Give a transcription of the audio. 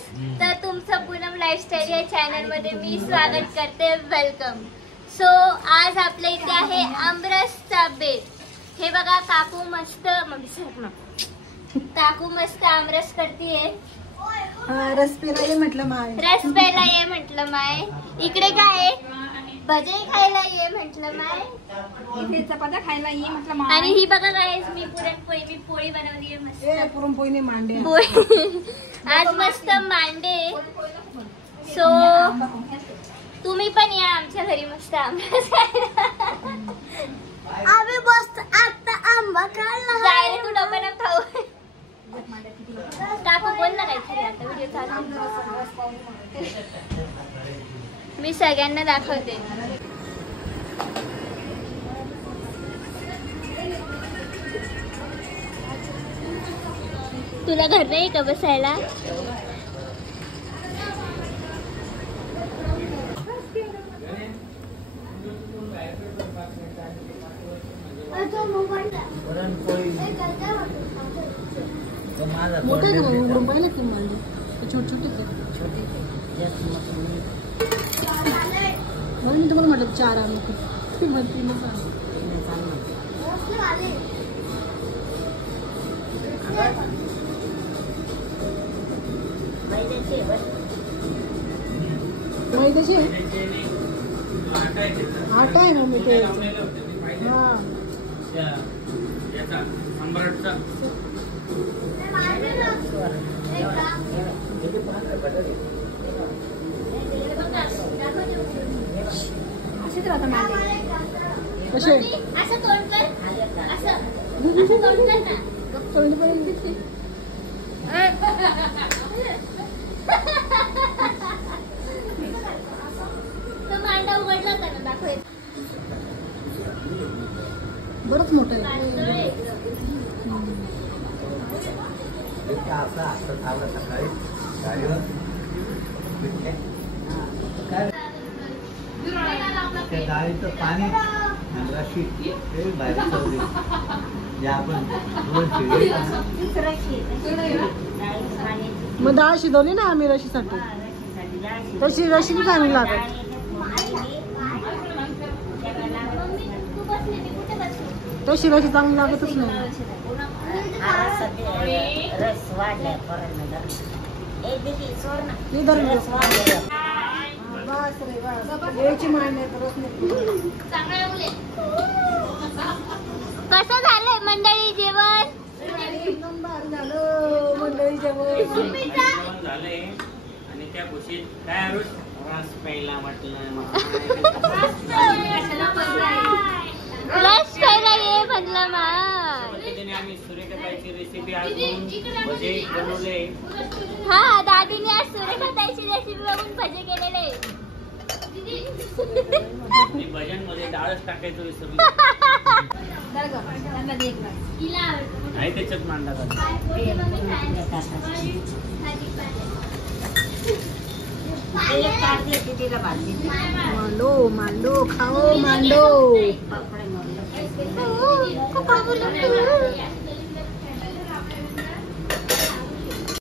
गाईस, तर तुमचं पूनम लाईफस्टाईल या चॅनल मध्ये मी स्वागत करते. वेलकम. सो आज आपल्या इथे आहे आमरसचा बेत. हे बघा काकू मस्त आमरस करतीये. रस प्यायला ये म्हटलं माय. रस प्यायला ये म्हटलं माय. इकडे काय भजे खायला ये म्हटलं माय. इथे चपात्या खायला ये म्हटलं माय. आणि ही बघा गाईस, मी पोळी बनवली मस्त. पुरणपोळी मांडे आज मस्त मांडे. सो तुम्ही पण या आमच्या घरी मस्त आमरस आम्ही मस्त आता आंबा खाल्ला. जायला तू डबा न खाऊ. काकू बोल ना काहीतरी, आता व्हिडिओ चालू. मी सगळ्यांना दाखवते. तुला घर नाही का बसायला? मोठे पाहिले ते मांडे छोटे म्हणून मी तुम्हाला म्हटलं 4 आणू. मैद्याचे आटा आहे ना मी ते. हा असेच राहता मांडे कसे. असं तोंड कर, असं तोंड कर ना. तो मांडा उघडला का ना, दाखवायचं. बरंच मोठं आहे. डाळीचं पाणी रशी मग डाळ शिजवली ना आम्ही रशीसाठी. तशी रशी नाही चांगली लागत. तशी रशी चांगली लागतच नाही. कसं झालंय मंडळी जेवण? मंडळी जेवण झालंय. आणि त्या खुशीत काय रस प्यायला म्हटलं. रस खायला ये म्हटलं माय. आम्ही सूर्यकांताची रेसिपी आज भजे बनवले. हा, दादीने आज सूर्यकांताची रेसिपी बघून भजे केलेले. भजनमध्ये डाळच टाकायचं विसरलो. आहे त्याच्यात मांडा मांडो खाओ मांडो.